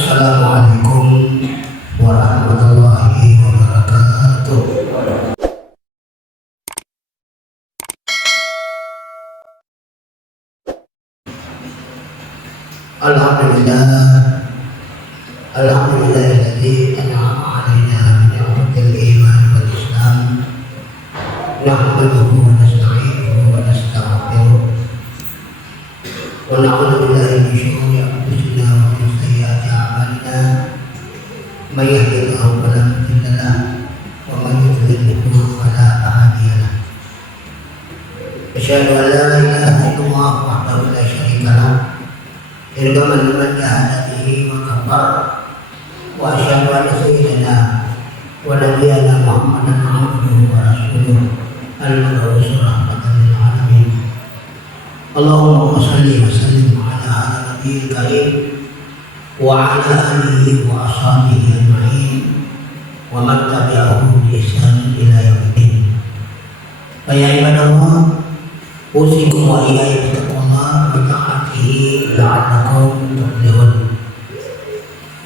Assalamualaikum warahmatullahi wabarakatuh. Alhamdulillahilladzi an'ama 'alaina bi ni'matil iman wal islam. Nahmaduhu wa nasta'inuhu wa nastaghfiruh. Wa na'udzu billahi min shururi anfusina wa min sayyiati a'malina. May yahdihillahu fala mudilla lahu wa may yudlil fala hadiya lahu. Asyhadu an la ilaha illallah wahdahu la syarika lahu. Irgaman liman jahada bihi wa kafar. Wa asyhadu anna sayyidana wa nabiyyana Muhammadan abduhu wa rasuluh al-mab'uts rahmatan lil alamin. Allahumma shalli wa sallim ala hadha nabiyil karim wa ala alihi wa ashabihi ajma'in wa man tabi'ahum bi ihsan ila yaumiddin. Fa ya ibadallah, usikum wa iyaya bi taqwallah wa ta'atihi la'allakum tuflihun.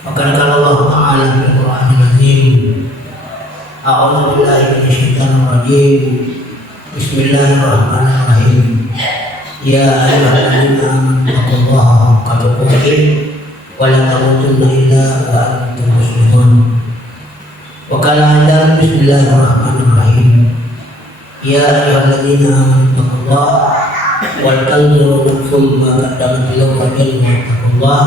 Maka kalau Allah Ta'ala di Al-Quranil Azim, a'udzu billahi minasyaitonir rajim. Bismillahirrahmanirrahim. Ya ayyuhalladzina amanu taqullaha haqqa tuqatih wa la tamutunna illa wa antum muslimun. Wa qala ta'ala bismillahirrahmanirrahim. Ya ayyuhalladzina amanu taqullaha wal tanzur nafsum ma qaddamat lighadin wattaqullaha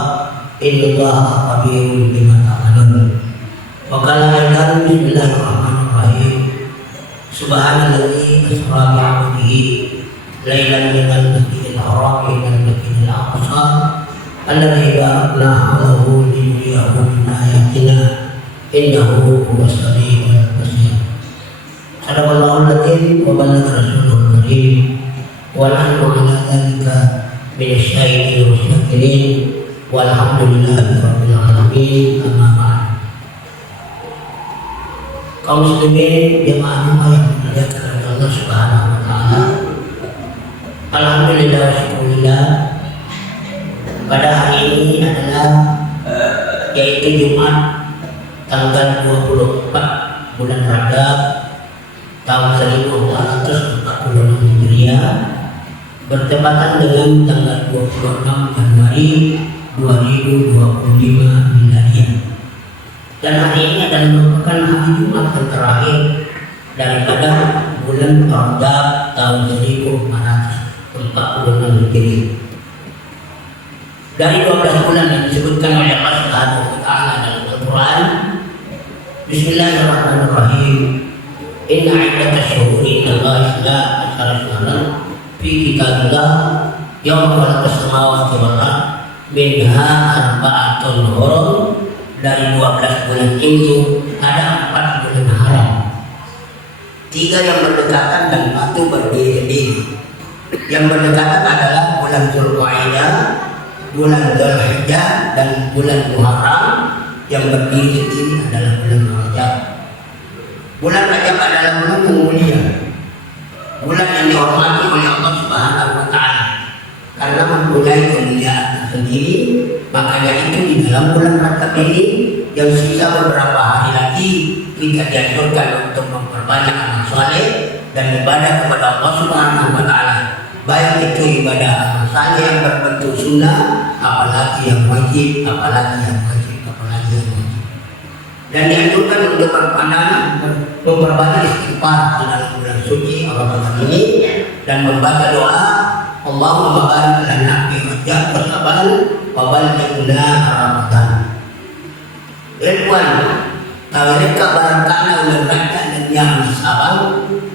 innallaha khabirun bima ta'malun. Wa qala ta'ala bismillahirrahmanirrahim. Subhanalladzi asra bi 'abdihi lailan minal masjidil haram ilal masjidil aqsa alladzi barakna hawlahu linuriyahu min ayatina innahu huwas samiul basir. Sadaqallahul adzim wa ballagha rasulul karim wa nahnu 'ala dzalika minasyaitonir rajimin. Walhamdulillahi rabbil alamin. Amma ba'd. Kaum muslimin jemaah yang dimuliakan oleh Allah Subhanahu wa taala. Alhamdulillah wa syukurillah. Pada hari ini adalah yaitu Jumat tanggal 24 bulan Rajab tahun 1446 Hijriah, bertepatan dengan tanggal 26 Januari 2025 Miladiah. Dan hari ini adalah merupakan hari Jumat yang terakhir daripada bulan Rajab tahun 1446 Hijriah. Dari 12 bulan yang disebutkan oleh Allah Subhanahu wa taala dalam Al-Qur'an, bismillahirrahmanirrahim. Inna 'iddatash shuhuri indallahi 12 syahran fi kitabillah yawma khalaqas samawati wal ardh minha arba'atun hurum. Dari 12 bulan itu ada 4 bulan haram, 3 yang berdekatan dan 1 berdiri-diri. Yang berdekatan adalah bulan Dzulqa'dah, bulan Dzulhijjah, dan bulan Muharram. Yang berdiri sendiri adalah bulan Rajab. Bulan Rajab adalah bulan yang mulia, bulan yang dihormati oleh Allah Subhanahu wa taala karena mempunyai kemuliaan sendiri. Makanya itu di dalam bulan Rajab ini yang sisa beberapa hari lagi kita dianjurkan untuk memperbanyak amal saleh dan ibadah kepada Allah Subhanahu wa taala. Baik itu ibadah amal saleh yang berbentuk sunnah, apalagi yang wajib, apalagi yang wajib. Dan dianjurkan untuk memperbanyak istighfar di dalam bulan suci Ramadan ini dan membaca doa Allahumma barik lana fi Rajab wa Sya'ban wa ballighna Ramadan. Ikhwan, mereka barangkali ulang Rajab dan yang Sya'ban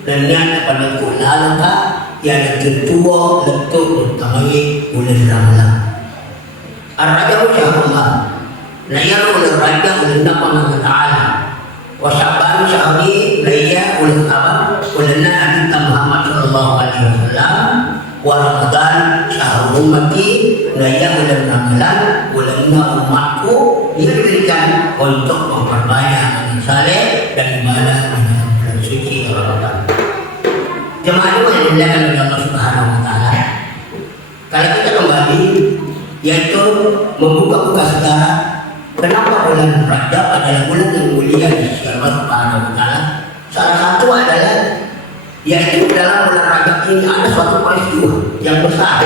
dan yang pada kulalaka yang ketua letuk utamanya bulan Ramadan. Ar-Rajab syahrullah la yarul Rajab ulana Allah Ta'ala wa Sya'ban syahri la yarul Kabar ulana Nabi Muhammad sallallahu alaihi wasallam. Wa Ramadan syahrul ummati la yarul Ramadan ulana umatku. Ini diberikan untuk memperbanyak amal saleh dan ibadah di dalam bulan suci Ramadan. Jemaah yang dimuliakan oleh Allah Subhanahu wa taala. Kalau kita kembali yaitu membuka-buka sejarah Kenapa bulan Rajab adalah bulan yang mulia di sisi Allah Subhanahu wa Ta'ala? Salah satu adalah yaitu dalam bulan Rajab ini ada suatu peristiwa yang besar.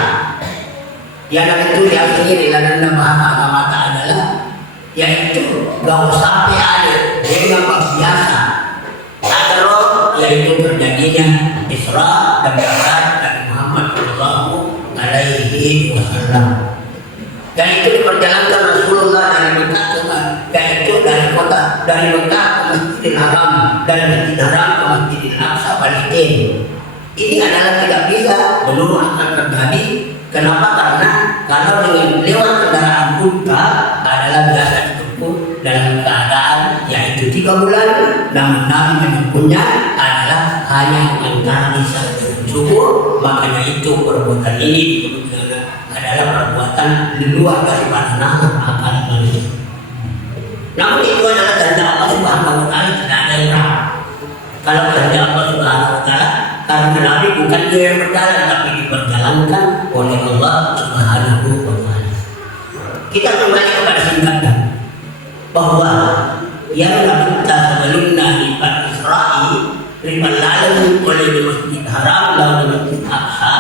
Yang itu yang sendiri dan bahasa agama adalah yaitu gak sampai ada yang biasa. Adaro yaitu terjadinya Isra dan Mi'raj dari Muhammad Sallallahu Alaihi Wasallam. Dan itu diperjalankan Rasulullah dari Mekah dari Mekah ke Masjidil Haram, dari Masjidil Haram ke Masjidil Aqsa Palestina. Ini adalah tidak bisa belum akan terjadi. Kenapa? Karena kalau dengan lewat kendaraan unta adalah biasa ditempuh dalam keadaan yaitu 3 bulan, namun Nabi menempuhnya adalah hanya antara Isya dan subuh. Makanya itu perbuatan ini disebut adalah perbuatan di luar daripada nalar akal manusia. Namun itu adalah kehendak Allah Subhanahu wa Ta'ala, tidak ada yang ragu. Kalau kehendak Allah Subhanahu wa Ta'ala, karena Nabi bukan dia yang berjalan, tapi diperjalankan oleh Allah Subhanahu wa Ta'ala. Kita kembali kepada singkatan bahwa yang kita sebelumnya di Israel, ribat lalu oleh di Masjid Haram lalu di Masjid Aqsa,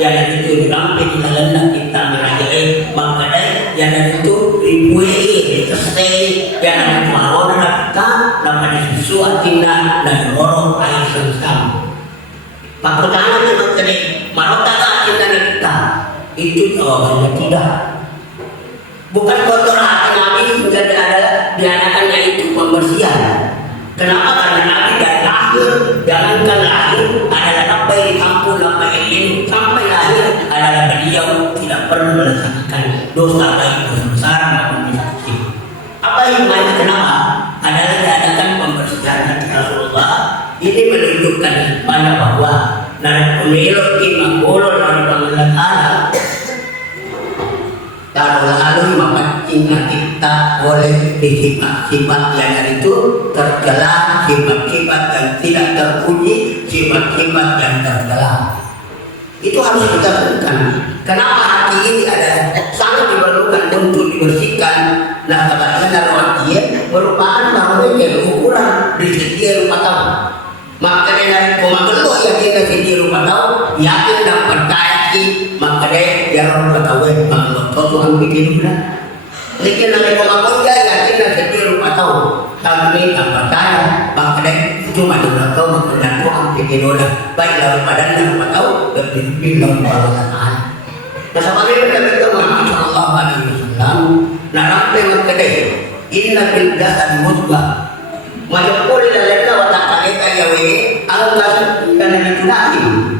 yang itu dirampik di dalam kita merajai maknanya yang itu ribuai terstay yang itu awal kita namanya suatina dan orang air sensam. Maknanya memang tadi marotaka kita kita itu jawabannya tidak. Bukan kotor hati Nabi sehingga diadakannya itu pembersihan. Kenapa? Karena Nabi dari lahir, jangankan lahir adalah sampai di kampung lama ini sampai lahir adalah beliau tidak pernah melaksanakan dosa baik dosa besar maupun dosa kecil. Apa hikmahnya? Kenapa? Adalah diadakan pembersihan dari Rasulullah. Ini menunjukkan pada bahwa nabi Umilul Imamulul Nabi Allah kalau lalu maka cinta kita oleh sifat-sifat yang itu tercela, sifat-sifat yang tidak terpuji, sifat-sifat yang tercela. Itu harus kita lakukan. Kenapa hati ini ada sangat diperlukan untuk dibersihkan? Nah, sebagaimana hati merupakan bahwa yang ukuran di setiap rumah tahun. Maka dari pemageluh yang kita setiap rumah tahun yakin dan percaya makanya yang orang ketahui kalau Tuhan bikin udah bikin dari komakoja yakin dan setiap rumah tahun kami tak percaya makanya cuma di rumah tahun makanya Tuhan bikin udah baik dalam badan dan rumah tahun lebih dalam perbuatan. Nah sebagaimana kita Muhammad Sallallahu Alaihi Wasallam narapnya makanya inna bil jasad mudghah majapul lalena watakaleka yawe alkas dan ditulaki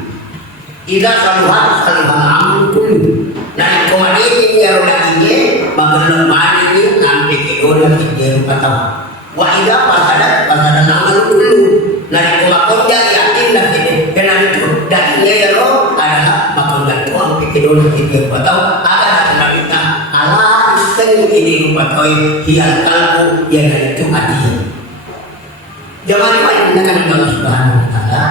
ida saluhan amun kullu. Nah kemudian yang lainnya mengenal mana ini nanti kedua kita tahu. Wa ida pasadat amal kullu. Nah kemudian yakin dah ini karena itu dan dia lo adalah makan tuang kedua kita tahu. Ada kita ala istri ini rupa tahu hial kalbu yang itu hati. Jangan lupa dengan Allah Subhanahu Wa Taala.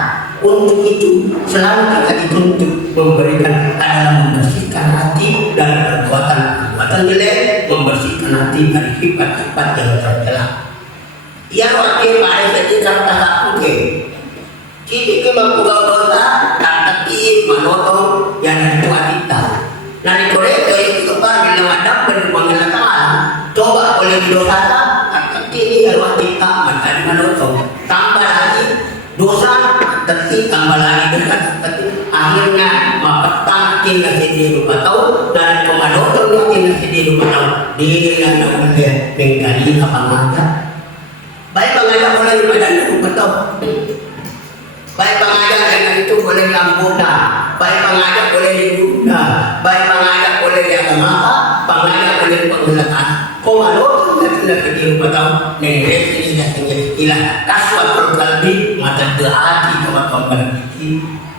Untuk itu selalu kita dituntut memberikan adalah membersihkan hati dari perbuatan jelek, membersihkan hati dari sifat-sifat yang tercela. Ia wakil pada ketika tak oke. Kita membuat dosa, tak kaki menolong yang itu wanita. Dari korektor itu kepala bila ada penerbangan Taala, coba boleh didosakan, tak kaki ini wanita mencari menolong. Tambah lagi dosa tapi tambah lagi dekat akhirnya mapetang tinggal di rumah tahu dan pemadotong yang tinggal di rumah tahu dia yang boleh menggali apa aja baik pengajar boleh di badan rumah tahu baik pengajar dengan itu boleh lampuda baik pengajar boleh di guna baik pengajar boleh di agama pengajar boleh di pengelatan pemadotong yang tinggal di rumah tahu negeri ini yang tinggal ilah kaswat kalbi mata hati kepada kawan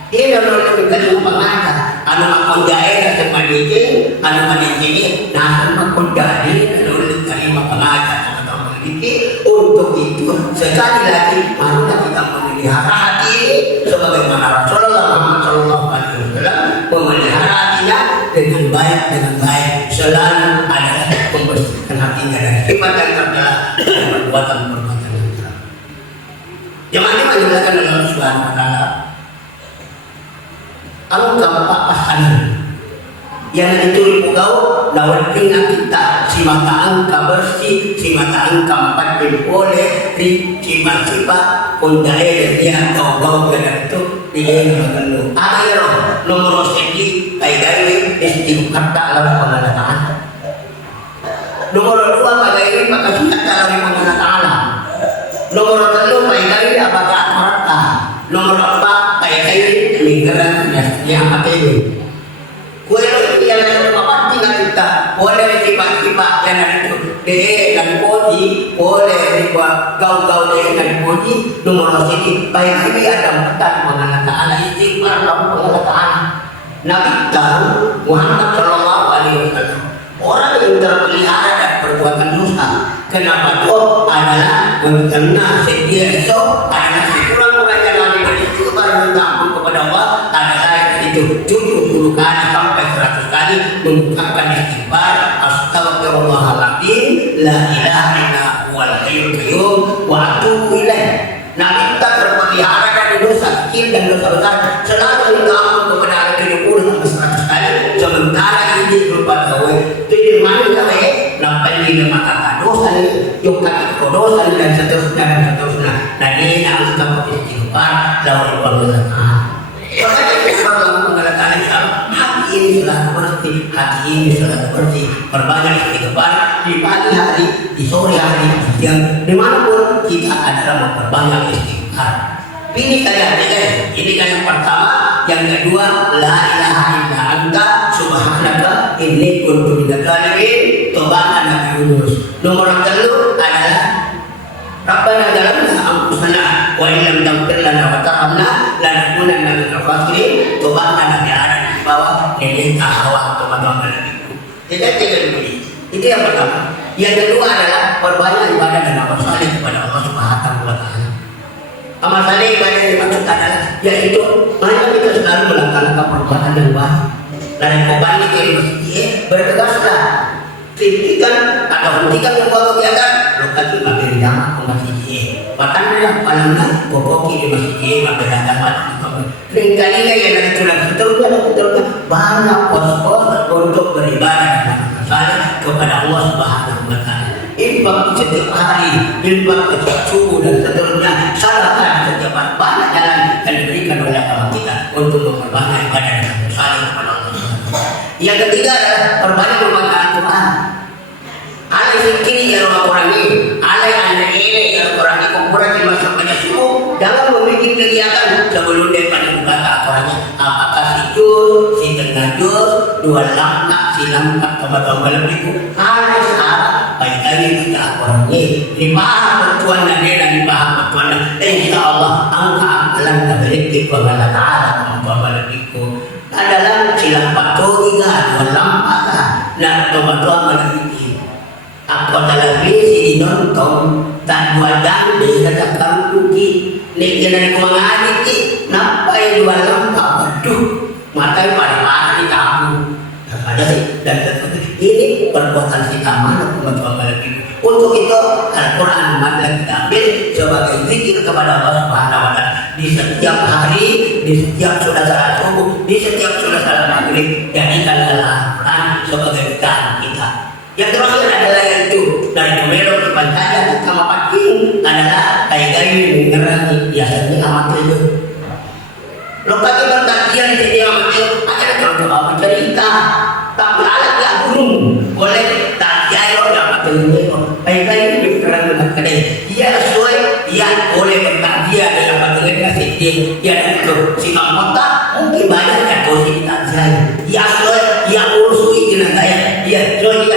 ini dalam kita pengajar anu makonjae dan sepanjang anu manjini nah makonjae dalam terima pengajar kepada kita untuk itu sekali lagi marilah kita memelihara hati sebagaimana Rasulullah Muhammad Sallallahu Alaihi Wasallam memelihara hatinya dengan baik selalu adalah membersihkan hatinya dari perbuatan-perbuatan yang salah. Jangan dimajukan oleh Allah Subhanahu Wa Taala. Ang kapapahanan yang dituri pugau lawan tinggal kita si mataan kabersih si mataan kampat boleh di cipa-cipa undai dia gau-gau kena itu dia ngelalu akhir nomor segi kai-kai istighfar dalam pengalaan nomor 2 kai-kai makasih dalam pengalaan nomor 3 kai-kai apakah harta nomor 4 kai-kai lingkaran yang materi kue yang ada mapati na kita boleh tiba-tiba yang ada itu dan koji boleh dibuat gau-gau dengan koji nomor sedikit baik ini ada empat mengatakan istighfar lalu mengatakan Nabi tahu Muhammad Shallallahu Alaihi Wasallam orang yang terpelihara dan perbuatan dosa kenapa itu adalah karena sedia so adalah kurang-kurang yang Nabi beristighfar minta ampun kepada Allah adalah itu 70 kali sampai 100 kali mengucapkan istighfar astagfirullahaladzim la ilaha illa huwal hayyul qayyum wa atubu ilaih. Nah kita terpelihara dari dosa kecil dan dosa besar selalu minta ampun kepada Allah 70 sampai 100 kali sementara ini berupa gawe jadi mana gawe nampak ini maka dosa juga dosa dan seterusnya dan ini harus kita istighfar lawan Allah. Hati ini selalu bersih berbanyak istighfar di pagi hari di sore hari yang dimanapun kita adalah memperbanyak istighfar. Pilih saja ini kan yang pertama yang kedua la ilaha illa anta subhanaka inni kuntu minadz dzalimin tobat Nabi Yunus. Nomor 3 adalah Rabbana zalamna anfusana wa illam taghfir lana wa tarhamna lanakunanna minal khasirin tobat Nabi Adam bahwa ini ahwal teman-teman Nabi. Tidak begini. Itu yang pertama. Yang kedua adalah perbanyak ibadah dan amal saleh kepada Allah Subhanahu Wa Taala. Amal saleh ibadah yang dimaksud adalah yaitu marilah kita selalu melaksanakan perbuatan yang baik. Dan kembali ke masjid bertegaslah hentikan atau hentikan sebuah kegiatan lokasi materi jamaah ke masjid. Bahkan paling kokoki di masjid materi jamaah kali yang ada seterusnya banyak pos-pos untuk beribadah dan salat kepada Allah Subhanahu Wa Taala. Infak setiap hari, infak setiap subuh dan seterusnya. Salahkan setiap banyak jalan yang diberikan oleh Allah kita untuk memperbanyak ibadah dan salat kepada Allah. Yang ketiga adalah perbanyak membaca Quran. Alai sikini ya Al-Quran ini, alai anda ini ya Al-Quran ini kumpulan di masa penyusup. Jangan membuat kegiatan sebelum daripada membaca Al-Qurannya. Apakah si juz, si tengah juz, 2 langkah, si langkah, teman-teman berikut. Alai syarat baik kali kita Al-Qurannya. Dipaham bertuan dan dia dan dipaham bertuan dan insya Allah angka amalan dan berikut kepada Ta'ala teman-teman berikut. Adalah silang patuh 3, 2 langkah. Nah teman-teman berikut. Aku televisi nonton tak buat damai katakan rugi ni kena mengaji ki nampai 2 lempak aduh matai pada hari kamu ada dan ini perbuatan kita mana teman-teman lagi untuk itu Al-Quran mari kita ambil sebagai zikir kepada Allah Subhanahu Wa Taala di setiap hari di setiap sudah salat subuh di setiap sudah salat maghrib jadikan Al-Quran sebagai pegangan kita. Yang terakhir adalah yaitu dari kemelok ke pancaja sama paking adalah kai-kai mengerangi biasanya amat itu. Lokasi berkajian di sini amat itu ada coba cerita tapi alat yang gunung boleh tak jaya yang amat itu. Kai-kai mengerangi kadang dia sesuai dia boleh berkajian dalam bagian kasih dia itu si kota mungkin banyak yang posisi tak jaya. Dia sesuai dia urusui dengan saya dia sesuai kita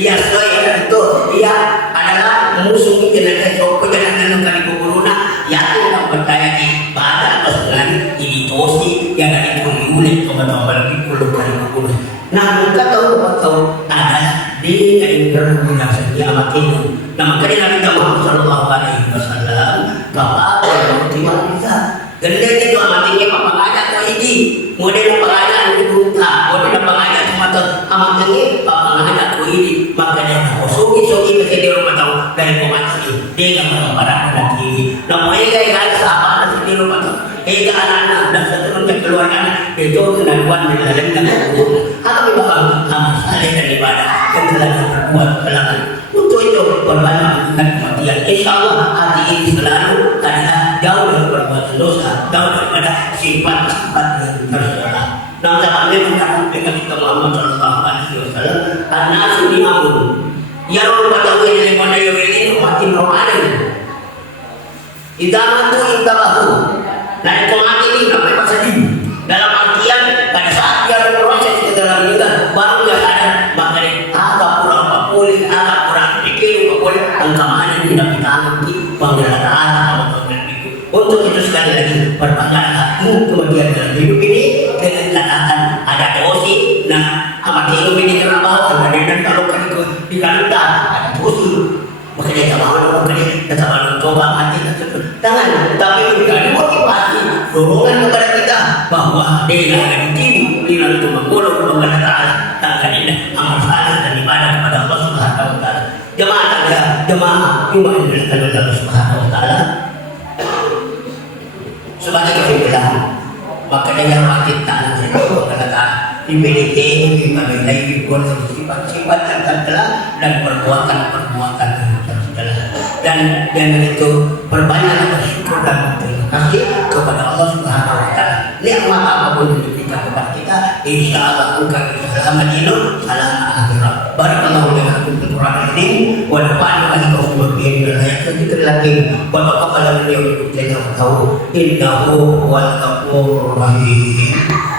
ia soalnya itu ia adalah musuh jenazah sopo jenazah nukari kuburuna yakin tak berdaya di pada pesan ini tosi yang ada di unit teman-teman di pulau kari kuburuna. Nah kita tahu adalah di negara jenazah dia amat ini. Nah makanya Nabi Muhammad Shallallahu Alaihi Wasallam bapak orang terima kita. Gendeng itu amat ini apa ngajak kau ini model pengajaan itu model pengajaan semata amat ini apa ngajak kau ini makanya kau sugi so kita sa diro mataw dahil kumati di ka para lagi na mo ay sa apa sa diro mataw ay anak dan sa tulong ng keluarga itu kenaluan nila lang na haka ba ang salin ng ibadah yang telah berbuat kesalahan untuk itu berbanyak kematian insyaallah hati ini selalu adalah jauh dari perbuatan dosa jauh daripada sifat-sifat yang tercela. Dan dapat memang dengan kita Muhammad sallallahu alaihi wasallam an-nasu imamun yang mengetahui dari mana yang ini makin romanin idaman tu intalahu. Nah itu mati ini sampai masa ini dalam artian pada saat dia berproses ke dalam meninggal baru dia sadar makanya agak kurang pulih agak kurang pikir pulih angkaman tidak kita anggap panggil Ta'ala untuk itu sekali lagi perbanyaklah kemudian dalam hidup ini dengan katakan ada dosi. Nah amat hidup ini kenapa dan kalau kan di kanta ada dosi makanya sama orang kita sama coba mati jangan tapi memberikan motivasi dorongan kepada kita bahwa dia akan diri dia untuk mengulur kepada Ta'ala akan indah amal saleh dan ibadah kepada Allah Subhanahu wa taala. Jemaah cuma dilakukan oleh Allah Subhanahu wa taala sebagai kesimpulan maka dengan wajib ta'ala berkata dimiliki dimiliki sifat-sifat yang tercela dan perbuatan-perbuatan yang tercela dan dengan itu perbanyak bersyukur dan berterima kasih kepada Allah Subhanahu wa taala. Nikmat apapun yang diberikan kepada kita insyaallah engkau selamat hidup selamat akhirat. Barakallahu lakum fil Qur'an ini wa nafa'ani wa iyyakum bima dzikr lagi wa taqabbal minni wa minkum innahu huwal ghafurur rahim.